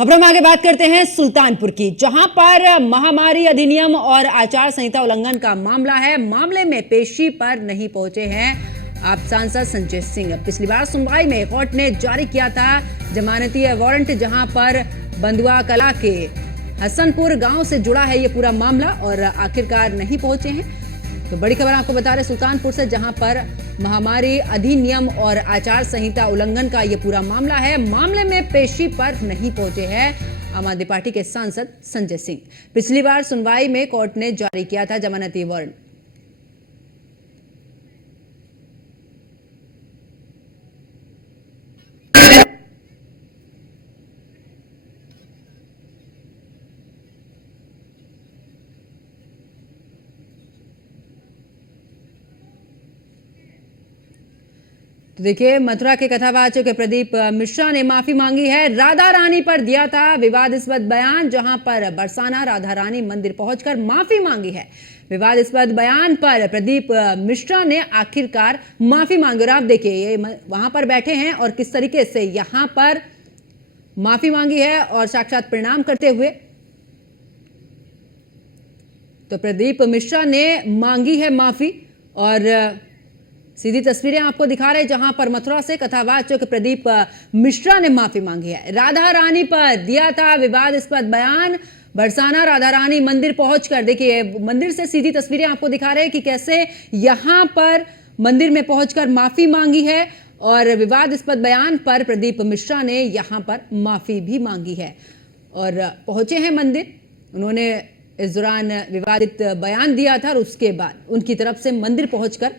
खबरों में आगे बात करते हैं सुल्तानपुर की, जहां पर महामारी अधिनियम और आचार संहिता उल्लंघन का मामला है। मामले में पेशी पर नहीं पहुंचे हैं आप सांसद संजय सिंह। पिछली बार सुनवाई में कोर्ट ने जारी किया था जमानती वारंट, जहां पर बंदुआ कला के हसनपुर गांव से जुड़ा है ये पूरा मामला, और आखिरकार नहीं पहुंचे हैं। तो बड़ी खबर आपको बता रहे सुल्तानपुर से, जहां पर महामारी अधिनियम और आचार संहिता उल्लंघन का ये पूरा मामला है। मामले में पेशी पर नहीं पहुंचे हैं आम आदमी पार्टी के सांसद संजय सिंह। पिछली बार सुनवाई में कोर्ट ने जारी किया था जमानती वारंट। तो देखिए, मथुरा के कथावाचक प्रदीप मिश्रा ने माफी मांगी है। राधा रानी पर दिया था विवादास्पद बयान, जहां पर बरसाना राधा रानी मंदिर पहुंचकर माफी मांगी है। विवादास्पद बयान पर प्रदीप मिश्रा ने आखिरकार माफी मांगी। और आप देखिए, ये वहां पर बैठे हैं और किस तरीके से यहां पर माफी मांगी है और साक्षात प्रणाम करते हुए। तो प्रदीप मिश्रा ने मांगी है माफी, और सीधी तस्वीरें आपको दिखा रहे हैं जहां पर मथुरा से कथावाचक प्रदीप मिश्रा ने माफी मांगी है। राधा रानी पर दिया था विवादास्पद बयान, बरसाना राधा रानी मंदिर पहुंचकर, देखिए मंदिर से सीधी तस्वीरें आपको दिखा रहे हैं कि कैसे यहां पर मंदिर में पहुंचकर माफी मांगी है, और विवादास्पद बयान पर प्रदीप मिश्रा ने यहां पर माफी भी मांगी है और पहुंचे हैं मंदिर। उन्होंने इस दौरान विवादित बयान दिया था और उसके बाद उनकी तरफ से मंदिर पहुंचकर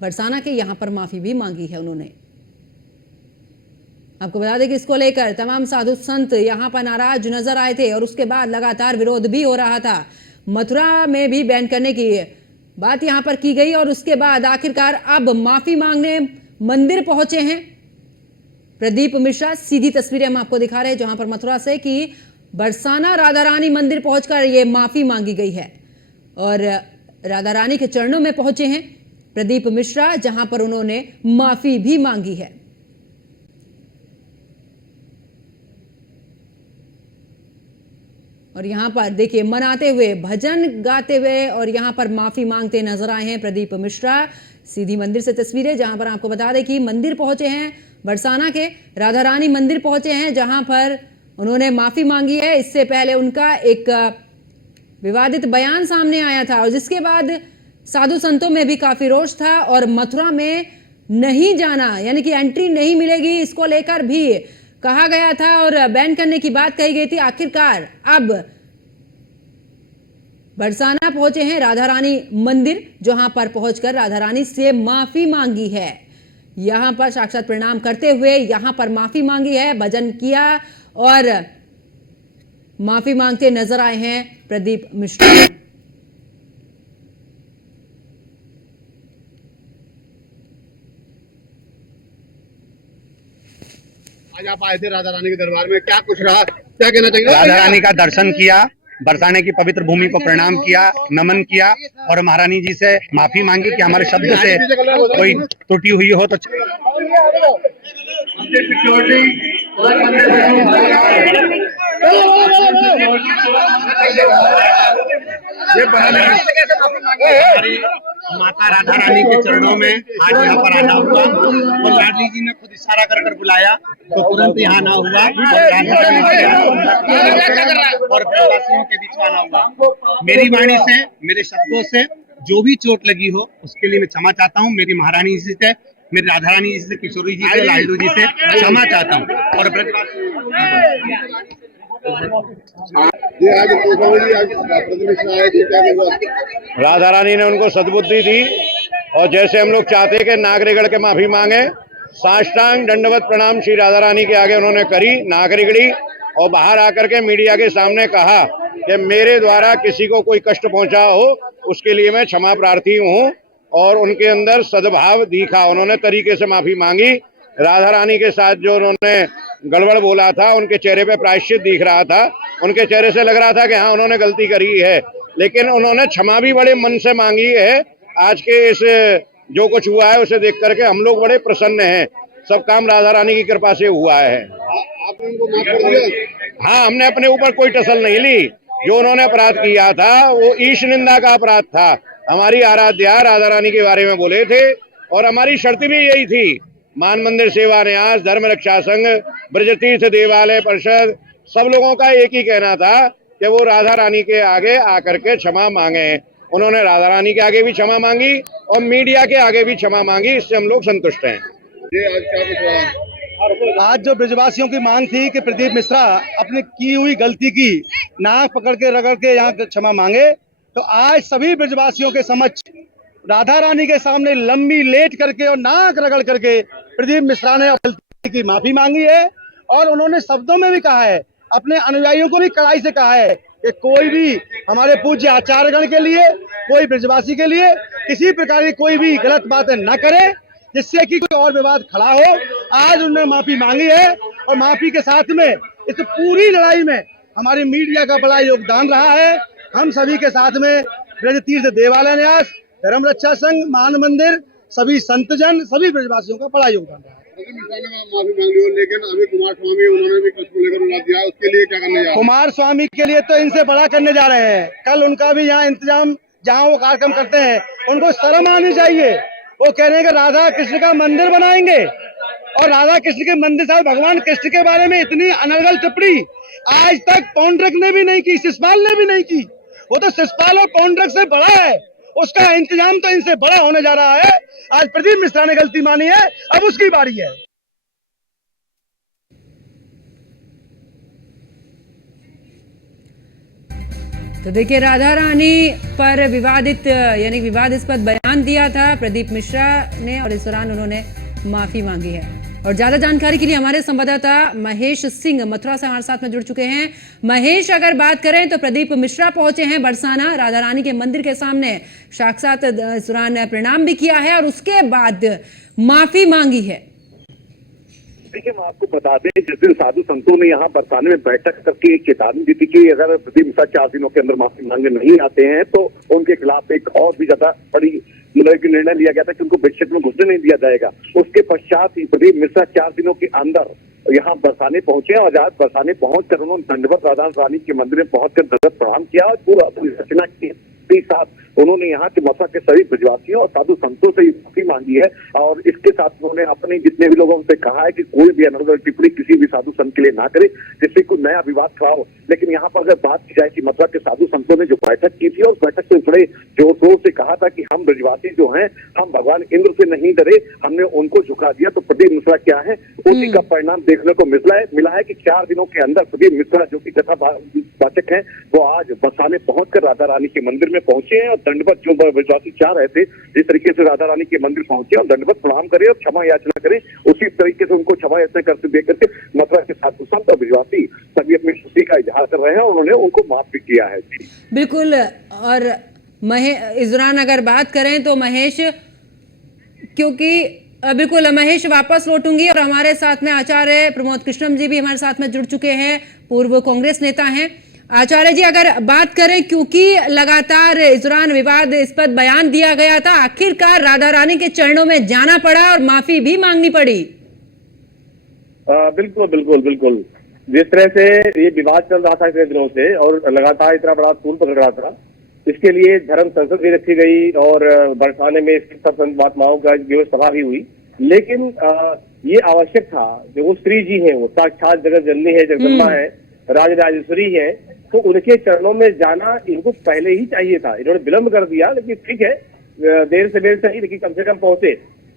बरसाना के यहां पर माफी भी मांगी है उन्होंने। आपको बता दें कि इसको लेकर तमाम साधु संत यहां पर नाराज नजर आए थे और उसके बाद लगातार विरोध भी हो रहा था। मथुरा में भी बैन करने की बात यहां पर की गई और उसके बाद आखिरकार अब माफी मांगने मंदिर पहुंचे हैं प्रदीप मिश्रा। सीधी तस्वीरें हम आपको दिखा रहे हैं जहां पर मथुरा से कि बरसाना राधा रानी मंदिर पहुंचकर ये माफी मांगी गई है, और राधा रानी के चरणों में पहुंचे हैं प्रदीप मिश्रा, जहां पर उन्होंने माफी भी मांगी है। और यहां पर देखिए, मनाते हुए, भजन गाते हुए और यहां पर माफी मांगते नजर आए हैं प्रदीप मिश्रा। सीधी मंदिर से तस्वीरें, जहां पर आपको बता दें कि मंदिर पहुंचे हैं बरसाना के, राधा रानी मंदिर पहुंचे हैं जहां पर उन्होंने माफी मांगी है। इससे पहले उनका एक विवादित बयान सामने आया था और जिसके बाद साधु संतों में भी काफी रोष था और मथुरा में नहीं जाना, यानी कि एंट्री नहीं मिलेगी, इसको लेकर भी कहा गया था और बैन करने की बात कही गई थी। आखिरकार अब बरसाना पहुंचे हैं राधा रानी मंदिर, जहां पर पहुंचकर राधा रानी से माफी मांगी है। यहां पर साक्षात प्रणाम करते हुए यहां पर माफी मांगी है, भजन किया और माफी मांगते नजर आए हैं प्रदीप मिश्रा। आज आप आए थे राधा रानी के दरबार में, क्या कुछ रहा, क्या कहना चाहिए? राधा रानी का दर्शन किया, बरसाने की पवित्र भूमि को प्रणाम किया, नमन किया और महारानी जी से माफी मांगी कि हमारे शब्द से कोई त्रुटि हुई हो तो माता राधा रानी के चरणों में आज यहाँ पर आना हुआ और लाडली जी ने खुद इशारा कर बुलाया तो तुरंत यहाँ आना हुआ और प्रवासियों के बीच आना हुआ। मेरी वाणी से, मेरे शब्दों से जो भी चोट लगी हो उसके लिए मैं क्षमा चाहता हूँ। मेरी महारानी जी से, मेरी राधा रानी जी से, किशोरी जी से, लाडलू जी से क्षमा चाहता हूँ। और राधा रानी ने उनको सद्बुद्धि दी और जैसे हम लोग चाहते कि नागरिगढ़ के माफी मांगे, साष्टांग दंडवत प्रणाम श्री राधा रानी के आगे उन्होंने करी नागरिगढ़ी और बाहर आकर के मीडिया के सामने कहा कि मेरे द्वारा किसी को कोई कष्ट पहुंचा हो उसके लिए मैं क्षमा प्रार्थी हूं, और उनके अंदर सद्भाव दिखा। उन्होंने तरीके से माफी मांगी। राधा रानी के साथ जो उन्होंने गड़बड़ बोला था उनके चेहरे पे प्रायश्चित दिख रहा था, उनके चेहरे से लग रहा था कि हाँ उन्होंने गलती करी है, लेकिन उन्होंने क्षमा भी बड़े मन से मांगी है। आज के इस जो कुछ हुआ है उसे देख करके हम लोग बड़े प्रसन्न हैं। सब काम राधा रानी की कृपा से हुआ है। आपने उनको माफ कर दिया? हाँ, हमने अपने ऊपर कोई टसल नहीं ली। जो उन्होंने अपराध किया था वो ईश निंदा का अपराध था। हमारी आराध्या राधा रानी के बारे में बोले थे और हमारी शर्त भी यही थी। मान मंदिर सेवा न्यास, धर्म रक्षा संघ, ब्रजतीर्थ देवालय परिषद, सब लोगों का एक ही कहना था कि वो राधा रानी के आगे आकर के क्षमा मांगे। उन्होंने राधा रानी के आगे भी क्षमा मांगी और मीडिया के आगे भी क्षमा मांगी। इससे हम लोग संतुष्ट हैं। ये आज क्या कुछ रहा? आज जो ब्रजवासियों की मांग थी कि प्रदीप मिश्रा अपनी की हुई गलती की नाक पकड़ के रगड़ के यहाँ क्षमा मांगे, तो आज सभी ब्रजवासियों के समक्ष राधा रानी के सामने लंबी लेट करके और नाक रगड़ करके प्रदीप मिश्रा ने गलती की माफी मांगी है। और उन्होंने शब्दों में भी कहा है, अपने अनुयायियों को भी कड़ाई से कहा है कि कोई भी हमारे पूज्य आचार्यगण के लिए, कोई ब्रजवासी के लिए किसी प्रकार की कोई भी गलत बातें न करे जिससे कि कोई और विवाद खड़ा हो। आज उन्होंने माफी मांगी है और माफी के साथ में इस पूरी लड़ाई में हमारी मीडिया का बड़ा योगदान रहा है। हम सभी के साथ में ब्रजतीर्थ देवालय न्यास, धर्म रक्षा संघ, मान मंदिर, सभी संतजन, सभी ब्रजवासियों का बड़ा योगदान रहा है। मिश्रा ने माफी मांग ली हो, लेकिन अभी कुमार स्वामी उन्होंने भी कृष्ण को लेकर उड़ा दिया, उसके लिए क्या करने जा रहे हैं? कुमार स्वामी के लिए तो इनसे बड़ा करने जा रहे हैं। कल उनका भी यहाँ इंतजाम, जहाँ वो कार्यक्रम करते हैं, उनको शर्म आनी चाहिए। वो कह रहे हैं कि राधा कृष्ण का मंदिर बनाएंगे और राधा कृष्ण के मंदिर साथ भगवान कृष्ण के बारे में इतनी अनर्गल टिप्पणी आज तक पौंड्रक ने भी नहीं की, शिषपाल ने भी नहीं की। वो तो शिषपाल और पौंड्रक से बड़ा है, उसका इंतजाम तो इनसे बड़ा होने जा रहा है। आज प्रदीप मिश्रा ने गलती मानी है, अब उसकी बारी है। तो देखिए, राधा रानी पर विवादित यानी विवादास्पद बयान दिया था प्रदीप मिश्रा ने और इस दौरान उन्होंने माफी मांगी है। और ज्यादा जानकारी के लिए हमारे संवाददाता महेश सिंह मथुरा से हमारे साथ में जुड़ चुके हैं। महेश, अगर बात करें तो प्रदीप मिश्रा पहुंचे हैं बरसाना राधा रानी के मंदिर के सामने, साक्षात इस दौरान प्रणाम भी किया है और उसके बाद माफी मांगी है। देखिए, मैं आपको बता दें, जिस दिन साधु संतों ने यहाँ बरसाने में बैठक करके एक चेतावनी दी थी कि अगर प्रदीप मिश्रा 4 दिनों के अंदर माफी मांगे नहीं आते हैं तो उनके खिलाफ एक और भी ज्यादा बड़ी निर्णय लिया गया था कि उनको बेड क्षेत्र में घुसने नहीं दिया जाएगा। उसके पश्चात ही प्रदीप मिश्रा 4 दिनों के अंदर यहाँ बरसाने पहुंचे और आज बरसाने पहुंचकर उन्होंने दंडवत राधा रानी के मंदिर में पहुंचकर दंडवत प्रणाम किया और पूरी रचना की। साथ उन्होंने यहाँ के मथुरा के सभी ब्रजवासियों और साधु संतों से माफी मांगी है और इसके साथ उन्होंने अपने जितने भी लोगों से कहा है कि कोई भी अनर्गल टिप्पणी किसी भी साधु संत के लिए ना करे जिससे कोई नया विवाद खड़ा हो। लेकिन यहाँ पर अगर बात की जाए कि मथुरा के साधु संतों ने जो बैठक की थी और उस बैठक से बड़े जोर शोर से कहा था कि हम ब्रजवासी जो हैं हम भगवान इंद्र से नहीं डरे, हमने उनको झुका दिया। तो प्रदीप मिश्रा क्या है उसी का परिणाम देखने को मिला है कि 4 दिनों के अंदर प्रदीप मिश्रा जो कि कथावाचक है वो आज बरसाने पहुंचकर राधा रानी के मंदिर में पहुंचे हैं और दंडवत जो ब्रजवासी चाह रहे थे जिस तरीके से राधा रानी के मंदिर पहुंचे और दंडवत प्रणाम करें और क्षमा याचना करें, उसी तरीके से उनको क्षमा याचना करते देख करके मथुरा के साधु संत और ब्रजवासी सभी अपनी खुशी का इजहार कर रहे हैं और उन्होंने उनको माफ भी किया है। बिल्कुल। और इस दौरान अगर बात करें तो महेश, क्योंकि बिल्कुल महेश वापस लौटूंगी और हमारे साथ में आचार्य प्रमोद कृष्णम जी भी हमारे साथ में जुड़ चुके हैं, पूर्व कांग्रेस नेता हैं। आचार्य जी, अगर बात करें, क्योंकि लगातार इस दौरान विवादास्पद बयान दिया गया था, आखिरकार राधा रानी के चरणों में जाना पड़ा और माफी भी मांगनी पड़ी। बिल्कुल बिल्कुल बिल्कुल। जिस तरह से ये विवाद चल रहा था इतने दिनों से और लगातार इतना बड़ा तूल पकड़ रहा था, इसके लिए धर्म संसद भी रखी गई और बरसाने में सब संत महात्माओं का जो सभा भी हुई। लेकिन ये आवश्यक था, जो वो श्री जी हैं, वो साक्षात जगत जननी है, जगदम्बा है, राजराजेश्वरी है, तो उनके चरणों में जाना इनको पहले ही चाहिए था। इन्होंने विलंब कर दिया, लेकिन ठीक है, देर से सही, लेकिन कम से कम पहुंचे।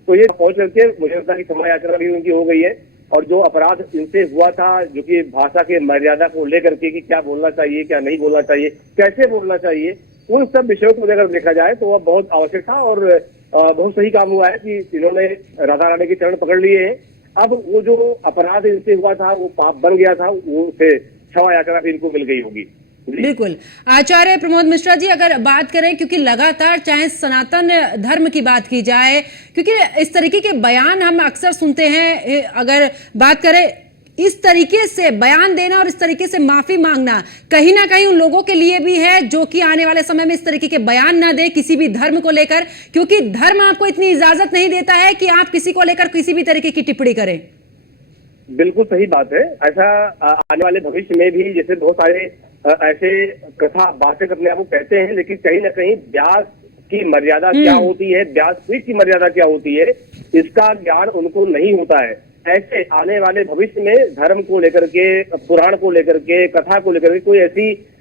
तो ये पहुंच करके मुझे लगता है कि क्षमा याचना भी उनकी हो गई है और जो अपराध इनसे हुआ था, जो कि भाषा के मर्यादा को लेकर के कि क्या बोलना चाहिए, क्या नहीं बोलना चाहिए, कैसे बोलना चाहिए, उन सब विषयों को अगर देखा जाए तो वह बहुत आवश्यक था और बहुत सही काम हुआ है कि इन्होंने राधा रानी के चरण पकड़ लिए हैं। अब वो जो अपराध इनसे हुआ था, वो पाप बन गया था, वो से क्षमा याचना भी इनको मिल गई होगी। बिल्कुल। आचार्य प्रमोद मिश्रा जी, अगर बात करें, क्योंकि लगातार चाहे सनातन धर्म की बात की जाए, क्योंकि इस तरीके के बयान हम अक्सर सुनते हैं, अगर बात करें इस तरीके से बयान देना और इस तरीके से माफी मांगना कहीं ना कहीं उन लोगों के लिए भी है जो कि आने वाले समय में इस तरीके के बयान ना दे किसी भी धर्म को लेकर, क्योंकि धर्म आपको इतनी इजाजत नहीं देता है कि आप किसी को लेकर किसी भी तरीके की टिप्पणी करें। बिल्कुल सही बात है। ऐसा आने वाले भविष्य में भी जैसे बहुत सारे ऐसे कथा वाचक अपने आप को कहते हैं, लेकिन कहीं ना कहीं व्यास की मर्यादा क्या होती है, व्यासपीठ की मर्यादा क्या होती है, इसका ज्ञान उनको नहीं होता है। ऐसे आने वाले भविष्य में धर्म को लेकर के, पुराण को लेकर के, कथा को लेकर के कोई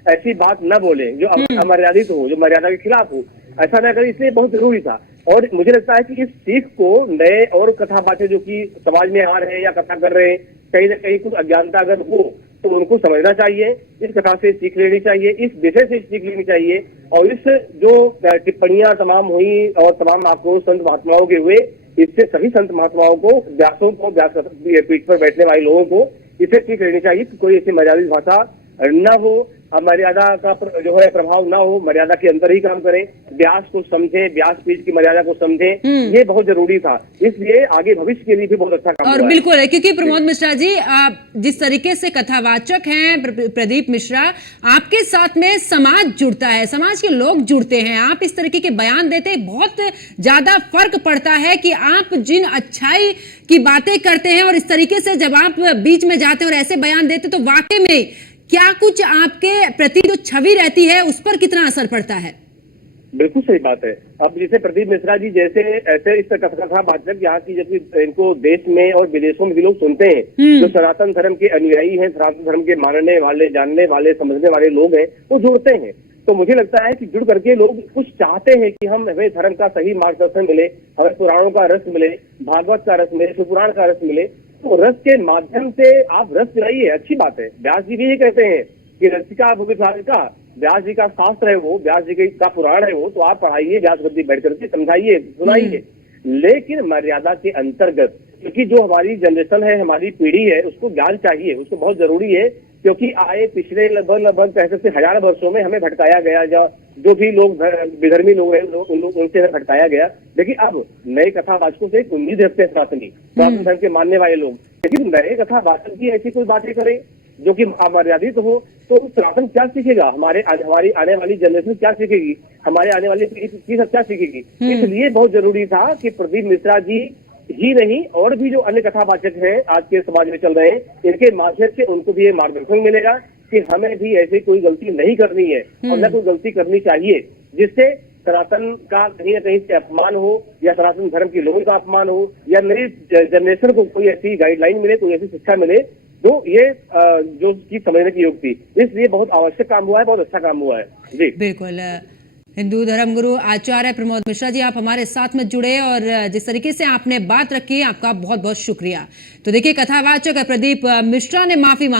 ऐसी बात न बोले जो अमर्यादित हो, जो मर्यादा के खिलाफ हो। ऐसा न करें, इसलिए बहुत जरूरी था। और मुझे लगता है कि इस सीख को नए और कथावाचक जो कि समाज में आ रहे हैं या कथा कर रहे हैं, कहीं ना कहीं कुछ अज्ञानता अगर हो तो उनको समझना चाहिए, इस कथा से सीख लेनी चाहिए, इस विषय से सीख लेनी चाहिए। और इस जो टिप्पणियां तमाम हुई और तमाम आक्रोश संत महात्माओं के हुए, इससे सभी संत महात्माओं को, व्यासों को, व्यास पीठ पर बैठने वाले लोगों को इसे सीख लेनी चाहिए कि कोई ऐसी मर्यादित भाषा न हो, मर्यादा का जो है प्रभाव ना हो, मर्यादा के अंदर ही काम करें, व्यास को समझे, व्यास पीठ की मर्यादा को समझे, ये बहुत जरूरी था। इसलिए आगे भविष्य के लिए भी बहुत अच्छा काम और बिल्कुल है, क्योंकि प्रमोद मिश्रा जी, आप जिस तरीके से कथावाचक हैं प्रदीप मिश्रा, आपके साथ में समाज जुड़ता है, समाज के लोग जुड़ते हैं, आप इस तरीके के बयान देते बहुत ज्यादा फर्क पड़ता है कि आप जिन अच्छाई की बातें करते हैं और इस तरीके से जब आप बीच में जाते हैं और ऐसे बयान देते तो वाकई में क्या कुछ आपके प्रति जो छवि रहती है उस पर कितना असर पड़ता है? बिल्कुल सही बात है। अब जैसे प्रदीप मिश्रा जी जैसे ऐसे इस कथावाचक यहाँ की, जब इनको देश में और विदेशों में भी लोग सुनते हैं, जो सनातन धर्म के अनुयायी हैं, सनातन धर्म के मानने वाले, जानने वाले, समझने वाले लोग हैं, वो जुड़ते हैं। तो मुझे लगता है कि जुड़ करके लोग कुछ चाहते हैं कि हमें धर्म का सही मार्गदर्शन मिले, हमें पुराणों का रस मिले, भागवत का रस मिले, शिवपुराण का रस मिले। तो रस के माध्यम से आप रस दिलाइए, अच्छी बात है। व्यास जी भी ये कहते हैं कि रसिका भूमिका, व्यास जी का शास्त्र है वो, व्यास जी का पुराण है वो, तो आप पढ़ाइए, व्यास गद्दी बैठ करके समझाइए, सुनाइए, लेकिन मर्यादा के अंतर्गत। क्योंकि जो हमारी जनरेशन है, हमारी पीढ़ी है, उसको ज्ञान चाहिए, उसको बहुत जरूरी है। क्योंकि आए पिछले लगभग कह सकते 1000 वर्षों में हमें भटकाया गया, जो भी लोग विधर्मी लोग हैं उनसे भटकाया गया। लेकिन अब नए कथावाचकों से एक उम्मीद रखते हैं सनातन धर्म के मानने वाले लोग, लेकिन नए कथावाचक की ऐसी कोई बातें करें जो कि अमर्यादित हो, तो सनातन क्या सीखेगा, हमारी आने वाली जनरेशन क्या सीखेगी, हमारे आने वाली पीढ़ी सब क्या सीखेगी। इसलिए बहुत जरूरी था कि प्रदीप मिश्रा जी ही नहीं, और भी जो अन्य कथावाचक हैं आज के समाज में चल रहे हैं, इनके माध्यम से उनको भी ये मार्गदर्शन मिलेगा कि हमें भी ऐसी कोई गलती नहीं करनी है और न कोई गलती करनी चाहिए जिससे सनातन का कहीं न कहीं से अपमान हो, या सनातन धर्म के लोगों का अपमान हो, या नई जनरेशन को कोई ऐसी गाइडलाइन मिले, कोई ऐसी शिक्षा मिले तो ये जो चीज समझने की योग थी। इसलिए बहुत आवश्यक काम हुआ है, बहुत अच्छा काम हुआ है जी। बिल्कुल। हिंदू धर्मगुरु आचार्य प्रमोद मिश्रा जी, आप हमारे साथ में जुड़े और जिस तरीके से आपने बात रखी, आपका बहुत बहुत शुक्रिया। तो देखिए, कथावाचक प्रदीप मिश्रा ने माफी मांगी।